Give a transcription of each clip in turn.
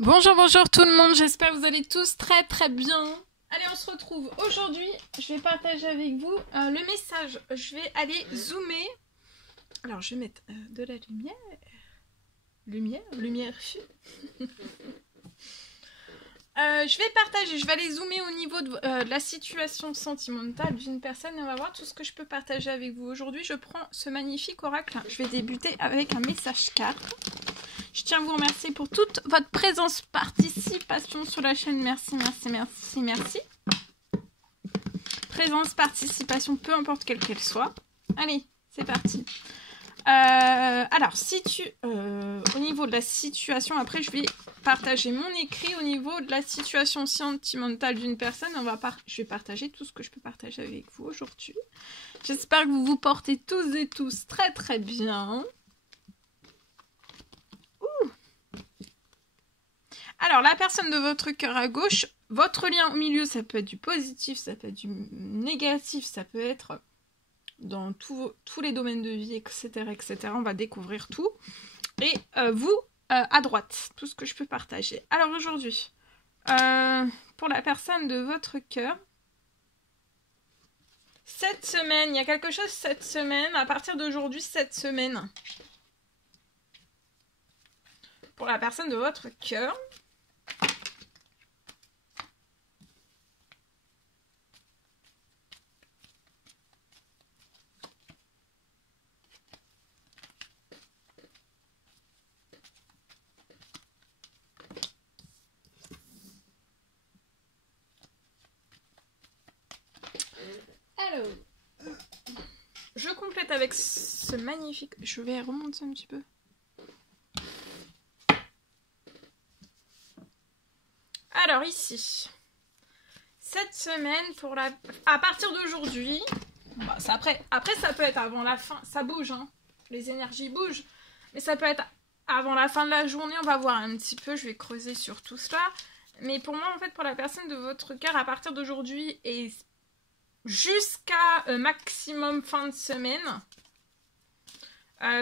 Bonjour, bonjour tout le monde, j'espère que vous allez tous très bien. Allez, on se retrouve aujourd'hui, je vais partager avec vous le message. Je vais aller zoomer. Alors, je vais mettre de la lumière. Lumière. Je vais partager, je vais aller zoomer au niveau de la situation sentimentale d'une personne et on va voir tout ce que je peux partager avec vous. Aujourd'hui, je prends ce magnifique oracle. Je vais débuter avec un message 4. Je tiens à vous remercier pour toute votre présence, participation sur la chaîne. Merci. Présence, participation, peu importe quelle qu'elle soit. Allez, c'est parti. Alors, au niveau de la situation, après je vais partager mon écrit au niveau de la situation sentimentale d'une personne. Je vais partager tout ce que je peux partager avec vous aujourd'hui. J'espère que vous vous portez tous et tous très bien. Alors, la personne de votre cœur à gauche, votre lien au milieu, ça peut être du positif, ça peut être du négatif, ça peut être dans tous les domaines de vie, etc. On va découvrir tout. Et vous, à droite, tout ce que je peux partager. Alors aujourd'hui, pour la personne de votre cœur, cette semaine, il y a quelque chose cette semaine, à partir d'aujourd'hui, cette semaine. Pour la personne de votre cœur. Alors, je complète avec ce magnifique... Je vais remonter un petit peu. Alors ici, cette semaine, à partir d'aujourd'hui, bah, après ça peut être avant la fin, ça bouge, hein, les énergies bougent, mais ça peut être avant la fin de la journée, on va voir un petit peu, je vais creuser sur tout cela. Mais pour moi, en fait, pour la personne de votre cœur, à partir d'aujourd'hui et jusqu'à maximum fin de semaine,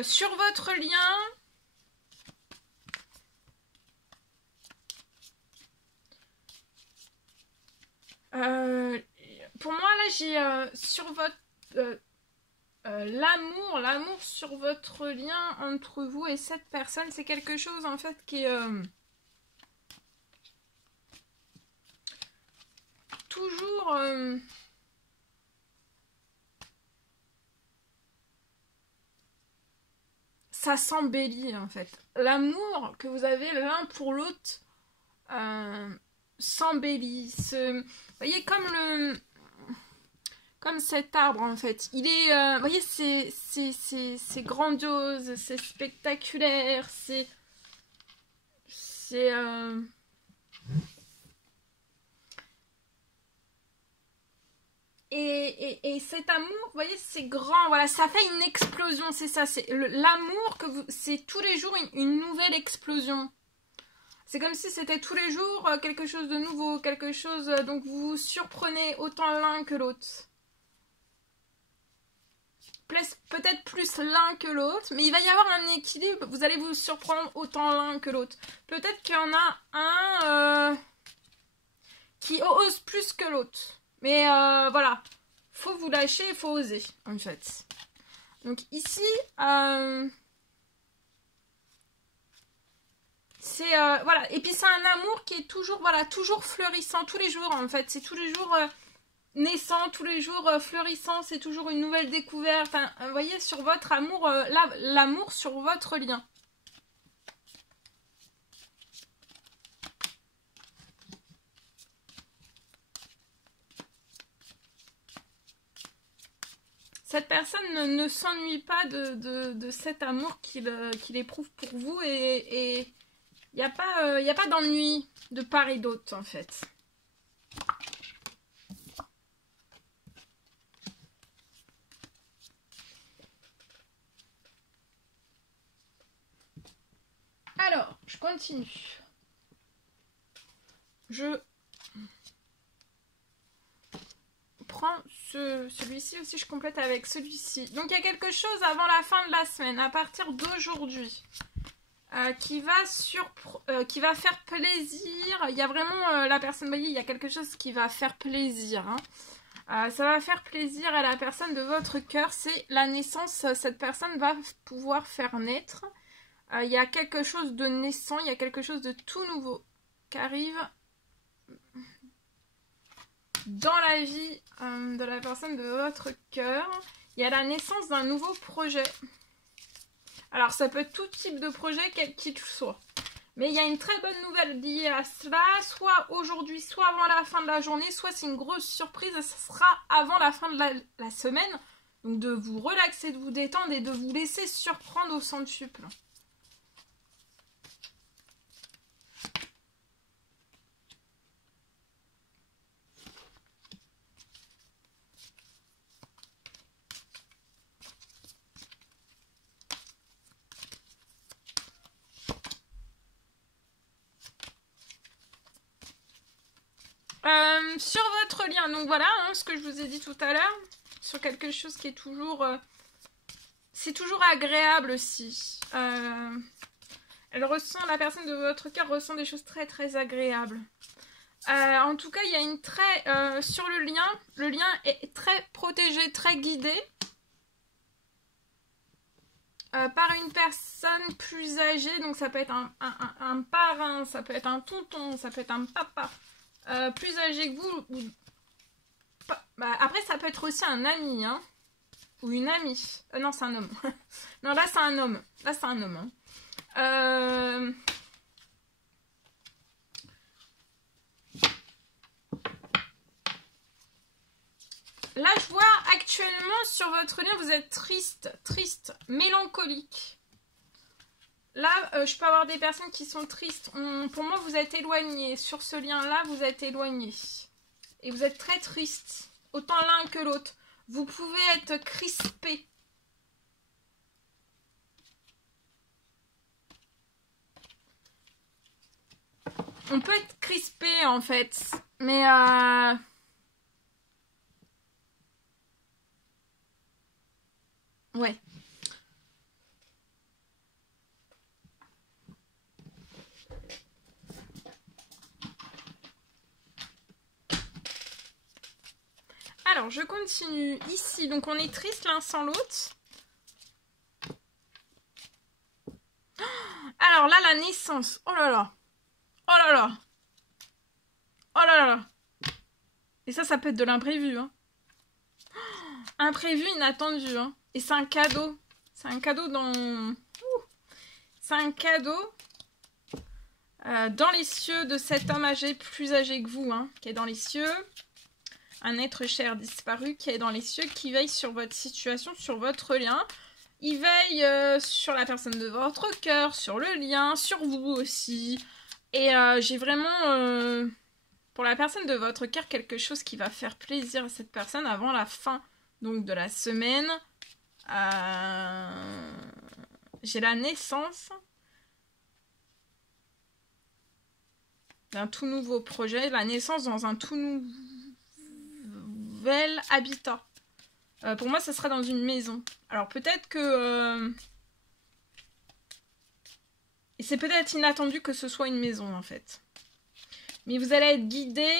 sur votre lien... pour moi, là, j'ai sur votre... l'amour sur votre lien entre vous et cette personne, c'est quelque chose, en fait, qui est... toujours... ça s'embellit, en fait. L'amour que vous avez l'un pour l'autre s'embellit. Vous voyez, comme cet arbre, en fait. Il est... vous voyez, c'est grandiose, c'est spectaculaire, c'est... Et cet amour, vous voyez, c'est grand, voilà, ça fait une explosion, c'est ça, c'est l'amour c'est tous les jours une nouvelle explosion. C'est comme si c'était tous les jours quelque chose de nouveau, quelque chose, donc vous vous surprenez autant l'un que l'autre. Peut-être plus l'un que l'autre, mais il va y avoir un équilibre, vous allez vous surprendre autant l'un que l'autre. Peut-être qu'il y en a un qui ose plus que l'autre. Mais voilà, faut vous lâcher, il faut oser, en fait. Donc ici, c'est voilà. Et puis c'est un amour qui est toujours, voilà, toujours fleurissant, tous les jours, en fait. C'est tous les jours naissant, tous les jours fleurissant, c'est toujours une nouvelle découverte. Enfin, vous voyez, sur votre amour, l'amour sur votre lien. Cette personne ne s'ennuie pas de cet amour qu'il éprouve pour vous et il n'y a pas d'ennui de part et d'autre, en fait. Alors, je continue. Je prends celui-ci aussi, je complète avec celui-ci. Donc il y a quelque chose avant la fin de la semaine, à partir d'aujourd'hui. qui va faire plaisir. Il y a vraiment la personne, vous voyez, il y a quelque chose qui va faire plaisir. Hein. Ça va faire plaisir à la personne de votre cœur. C'est la naissance. Cette personne va pouvoir faire naître. Il y a quelque chose de naissant. Il y a quelque chose de tout nouveau qui arrive dans la vie de la personne de votre cœur. Il y a la naissance d'un nouveau projet. Alors, ça peut être tout type de projet, quel qu'il soit. Mais il y a une très bonne nouvelle liée à cela, soit aujourd'hui, soit avant la fin de la journée, soit c'est une grosse surprise, et ce sera avant la fin de la semaine. Donc, de vous relaxer, de vous détendre et de vous laisser surprendre au centuple. Sur votre lien, donc voilà hein, ce que je vous ai dit tout à l'heure, sur quelque chose qui est toujours... c'est toujours agréable aussi. Elle ressent, la personne de votre cœur ressent des choses très très agréables. En tout cas, il y a une très... sur le lien est très protégé, très guidé. Par une personne plus âgée, donc ça peut être un parrain, ça peut être un tonton, ça peut être un papa. Plus âgé que vous, après ça peut être aussi un ami, hein, ou une amie. Non, c'est un homme. Non, là c'est un homme. Là c'est un homme. Hein. Là, je vois actuellement sur votre lien, vous êtes triste, mélancolique. Là, je peux avoir des personnes qui sont tristes. Pour moi, vous êtes éloignés. Sur ce lien-là, vous êtes éloignés. Et vous êtes très tristes. Autant l'un que l'autre. Vous pouvez être crispés. On peut être crispé, en fait. Mais... ouais. Alors, je continue ici. Donc, on est triste l'un sans l'autre. Alors là, la naissance. Oh là là. Oh là là. Oh là là. Et ça peut être de l'imprévu. Hein. Imprévu, inattendu. Hein. Et c'est un cadeau. C'est un cadeau dans... C'est un cadeau dans les cieux de cet homme âgé, plus âgé que vous, hein, qui est dans les cieux. Un être cher disparu qui est dans les cieux, qui veille sur votre situation, sur votre lien. Il veille sur la personne de votre cœur, sur le lien, sur vous aussi. Et j'ai vraiment, pour la personne de votre cœur, quelque chose qui va faire plaisir à cette personne avant la fin donc, de la semaine. J'ai la naissance d'un tout nouveau projet, la naissance dans un tout nouveau habitat. Pour moi, ça sera dans une maison. Alors peut-être que... et c'est peut-être inattendu que ce soit une maison, en fait. Mais vous allez être guidé,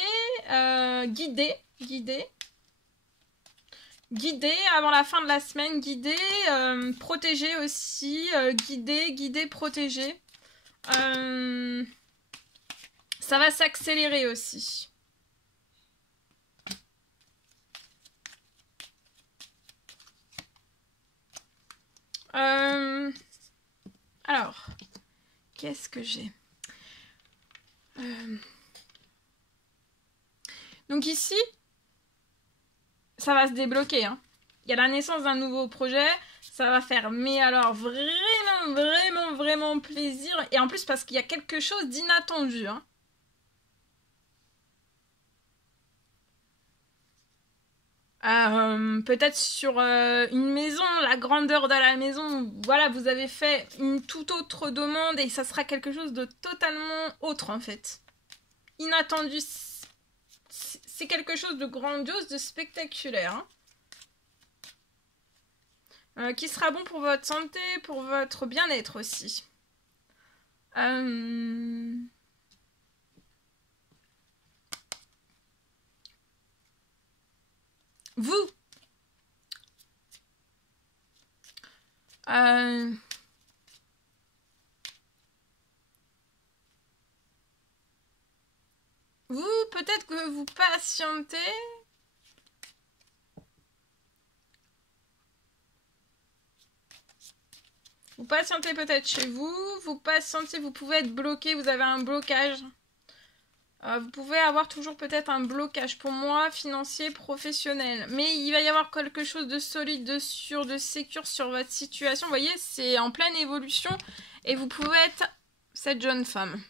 guidé avant la fin de la semaine, guidé, protégé aussi, guidé, protégé. Ça va s'accélérer aussi. Alors, qu'est-ce que j'ai donc ici, ça va se débloquer. Hein. Il y a la naissance d'un nouveau projet. Ça va faire, mais alors, vraiment plaisir. Et en plus, parce qu'il y a quelque chose d'inattendu. Hein. Peut-être sur une maison, la grandeur de la maison, voilà, vous avez fait une toute autre demande et ça sera quelque chose de totalement autre en fait. Inattendu, c'est quelque chose de grandiose, de spectaculaire. Hein. Qui sera bon pour votre santé, pour votre bien-être aussi. Vous, vous, peut-être que vous patientez. Vous patientez peut-être chez vous. Vous patientez, vous pouvez être bloqué, vous avez un blocage. Vous pouvez avoir toujours peut-être un blocage pour moi, financier, professionnel. Mais il va y avoir quelque chose de solide, de sûr, de sécure sur votre situation. Vous voyez, c'est en pleine évolution. Et vous pouvez être cette jeune femme.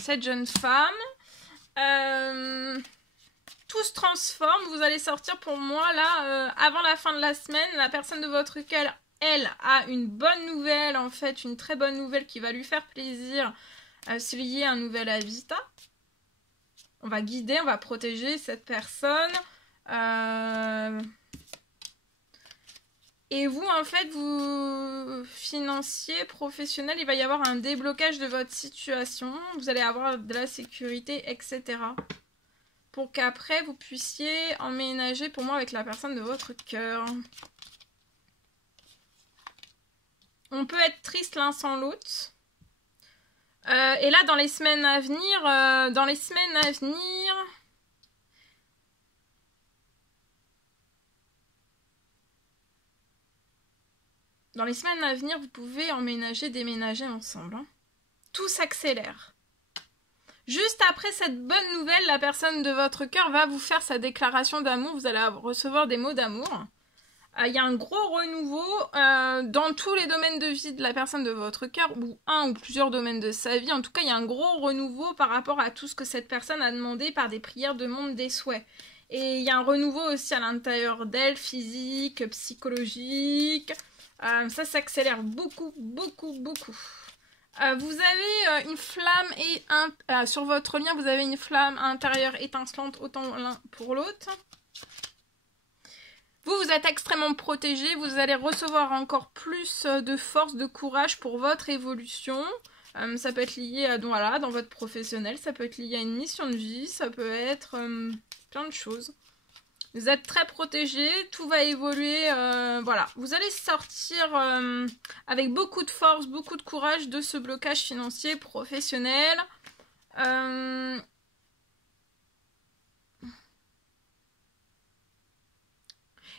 Cette jeune femme. Tout se transforme. Vous allez sortir pour moi, là, avant la fin de la semaine. La personne de votre cœur, elle, a une bonne nouvelle, en fait. Une très bonne nouvelle qui va lui faire plaisir. C'est lié à un nouvel habitat. On va guider, on va protéger cette personne. Et vous, en fait, vous, financier, professionnel, il va y avoir un déblocage de votre situation. Vous allez avoir de la sécurité, etc. Pour qu'après, vous puissiez emménager pour moi avec la personne de votre cœur. On peut être triste l'un sans l'autre. Et là, dans les semaines à venir, vous pouvez emménager, déménager ensemble. Hein. Tout s'accélère. Juste après cette bonne nouvelle, la personne de votre cœur va vous faire sa déclaration d'amour. Vous allez recevoir des mots d'amour. Il y a un gros renouveau dans tous les domaines de vie de la personne de votre cœur, ou un ou plusieurs domaines de sa vie. En tout cas, il y a un gros renouveau par rapport à tout ce que cette personne a demandé par des prières, demandes, des souhaits. Et il y a un renouveau aussi à l'intérieur d'elle, physique, psychologique. Ça s'accélère beaucoup, beaucoup, beaucoup. Vous avez une flamme et sur votre lien, vous avez une flamme intérieure étincelante autant l'un pour l'autre. Vous êtes extrêmement protégé, vous allez recevoir encore plus de force, de courage pour votre évolution. Ça peut être lié à dans votre professionnel, ça peut être lié à une mission de vie, ça peut être plein de choses. Vous êtes très protégé, tout va évoluer, voilà. Vous allez sortir avec beaucoup de force, beaucoup de courage de ce blocage financier, professionnel.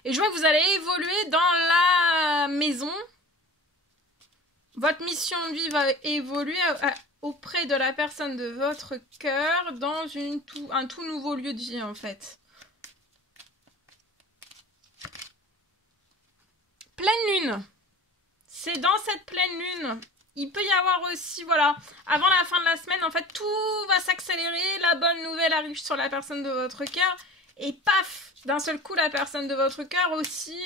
Et je vois que vous allez évoluer dans la maison. Votre mission de vie va évoluer auprès de la personne de votre cœur dans un tout nouveau lieu de vie en fait. Pleine lune. C'est dans cette pleine lune. Il peut y avoir aussi, voilà, avant la fin de la semaine, en fait, tout va s'accélérer. La bonne nouvelle arrive sur la personne de votre cœur. Et paf, d'un seul coup, la personne de votre cœur aussi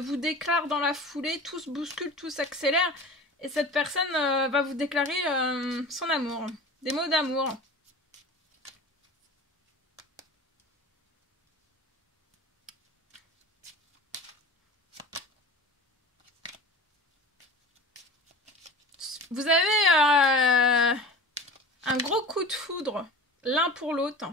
vous déclare dans la foulée. Tout se bouscule, tout s'accélère. Et cette personne va vous déclarer son amour. Des mots d'amour. Vous avez un gros coup de foudre l'un pour l'autre.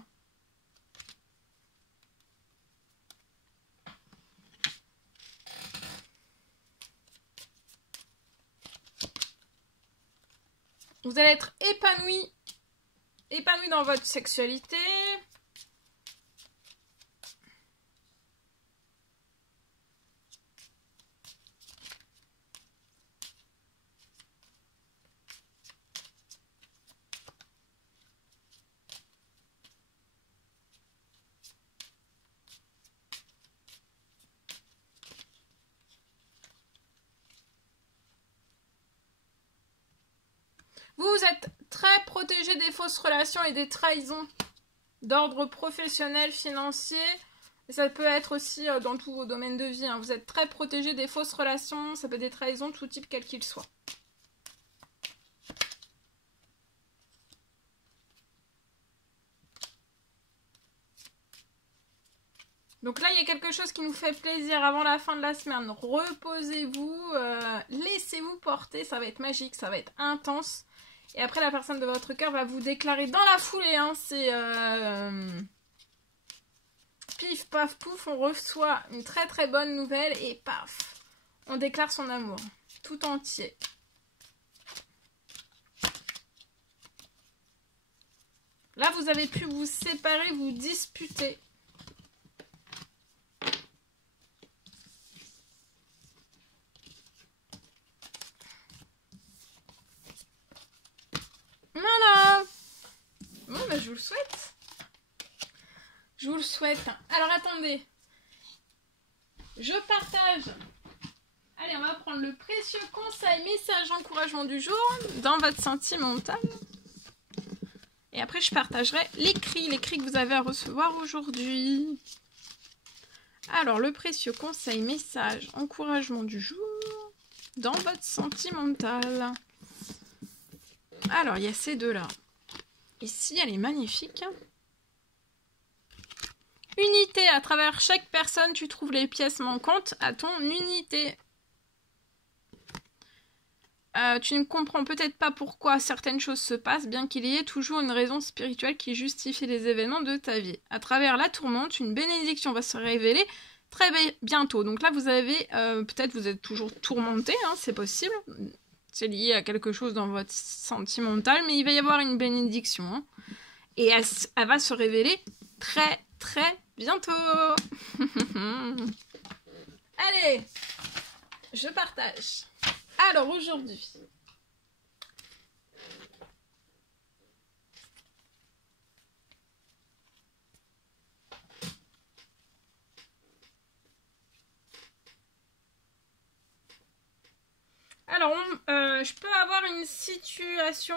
Vous allez être épanoui dans votre sexualité. Vous êtes très protégé des fausses relations et des trahisons d'ordre professionnel, financier. Et ça peut être aussi dans tous vos domaines de vie. Hein. Vous êtes très protégé des fausses relations. Ça peut être des trahisons, tout type, quel qu'il soit. Donc là, il y a quelque chose qui nous fait plaisir avant la fin de la semaine. Reposez-vous, laissez-vous porter, ça va être magique, ça va être intense. Et après, la personne de votre cœur va vous déclarer dans la foulée, hein, c'est pif, paf, pouf, on reçoit une très très bonne nouvelle et paf, on déclare son amour, tout entier. Là, vous avez pu vous séparer, vous disputer. Voilà. Bon, bah, je vous le souhaite. Je vous le souhaite. Alors, attendez. Je partage. Allez, on va prendre le précieux conseil, message, encouragement du jour dans votre sentimental. Et après, je partagerai l'écrit que vous avez à recevoir aujourd'hui. Alors, le précieux conseil, message, encouragement du jour dans votre sentimental. Alors, il y a ces deux-là. Ici, elle est magnifique. Unité. À travers chaque personne, tu trouves les pièces manquantes à ton unité. Tu ne comprends peut-être pas pourquoi certaines choses se passent, bien qu'il y ait toujours une raison spirituelle qui justifie les événements de ta vie. À travers la tourmente, une bénédiction va se révéler très bientôt. Donc là, vous avez, peut-être vous êtes toujours tourmenté, hein, c'est possible. C'est lié à quelque chose dans votre sentimental, mais il va y avoir une bénédiction. Hein, et elle va se révéler très, très bientôt. Allez, je partage. Alors aujourd'hui, je peux avoir une situation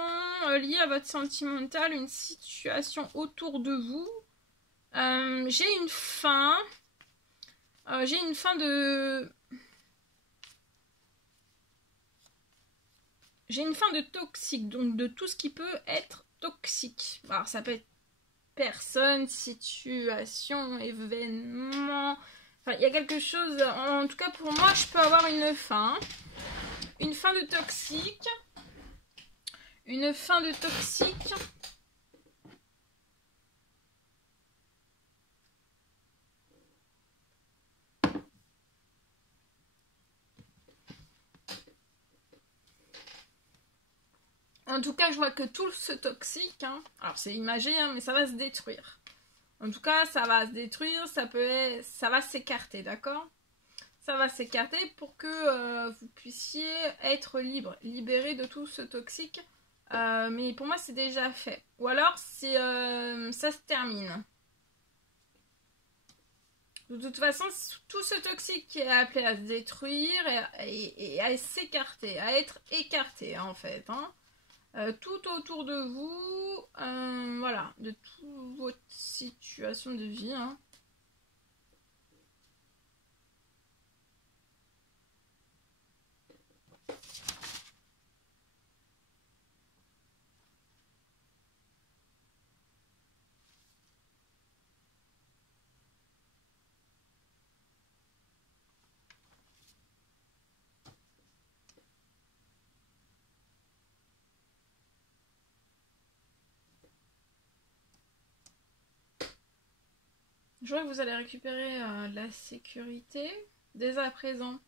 liée à votre sentimental, une situation autour de vous. J'ai une fin de... J'ai une fin de toxique, donc de tout ce qui peut être toxique. Alors ça peut être personne, situation, événement. Enfin, il y a quelque chose, en tout cas pour moi, je peux avoir une fin. Une fin de toxique. Une fin de toxique. En tout cas, je vois que tout ce toxique, hein, alors c'est imagé, hein, mais ça va se détruire. En tout cas, ça va se détruire, ça va s'écarter, d'accord? Ça va s'écarter pour que vous puissiez être libre, libéré de tout ce toxique. Mais pour moi, c'est déjà fait. Ou alors, ça se termine. De toute façon, tout ce toxique qui est appelé à se détruire et à s'écarter, à être écarté, en fait, hein. Tout autour de vous, voilà, de toute votre situation de vie, hein. Je vois que vous allez récupérer la sécurité dès à présent.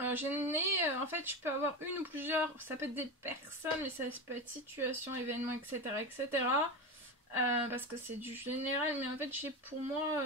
En fait, je peux avoir une ou plusieurs, ça peut être des personnes, mais ça peut être situation, événement, etc., etc. Parce que c'est du général, mais en fait, j'ai pour moi...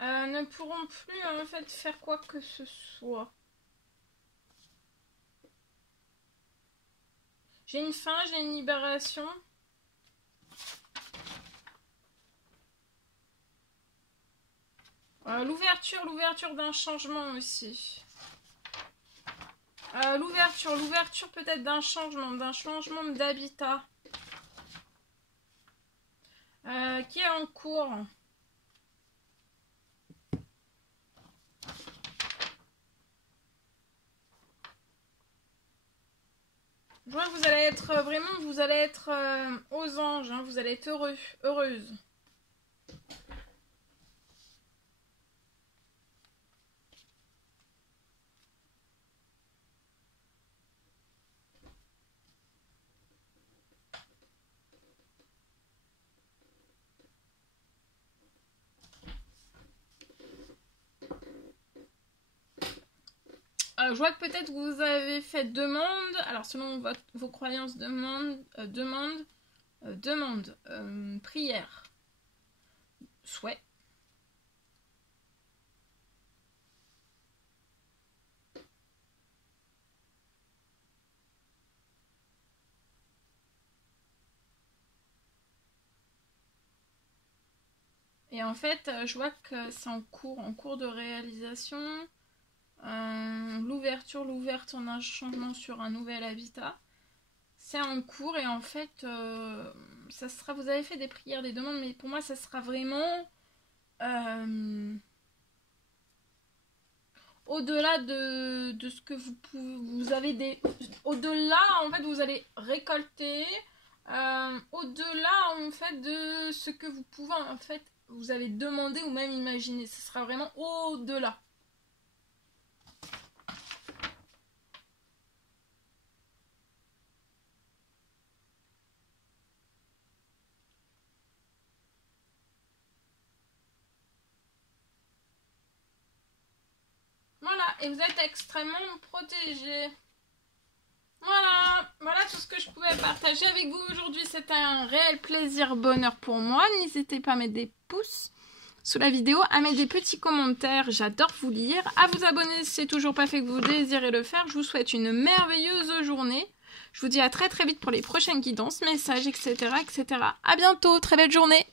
ne pourront plus en fait faire quoi que ce soit. J'ai une fin, j'ai une libération. L'ouverture d'un changement aussi. L'ouverture peut-être d'un changement d'habitat. Qui est en cours. Je vois que vous allez être aux anges, hein, vous allez être heureuse. Je vois que peut-être vous avez fait demande, alors selon vos croyances, prière, souhait. Et en fait, je vois que c'est en cours de réalisation. L'ouverture d'un changement sur un nouvel habitat. C'est en cours et en fait, ça sera. Vous avez fait des prières, des demandes, mais pour moi, ça sera vraiment au-delà de ce que vous avez au-delà, en fait, vous allez récolter. Au-delà, en fait, de ce que vous pouvez, en fait, vous avez demandé ou même imaginé. Ce sera vraiment au-delà. Voilà, et vous êtes extrêmement protégés. Voilà tout ce que je pouvais partager avec vous aujourd'hui. C'était un réel plaisir, bonheur pour moi. N'hésitez pas à mettre des pouces sous la vidéo, à mettre des petits commentaires, j'adore vous lire, à vous abonner si c'est toujours pas fait que vous désirez le faire. Je vous souhaite une merveilleuse journée. Je vous dis à très vite pour les prochaines guidances, messages, etc. À bientôt, très belle journée.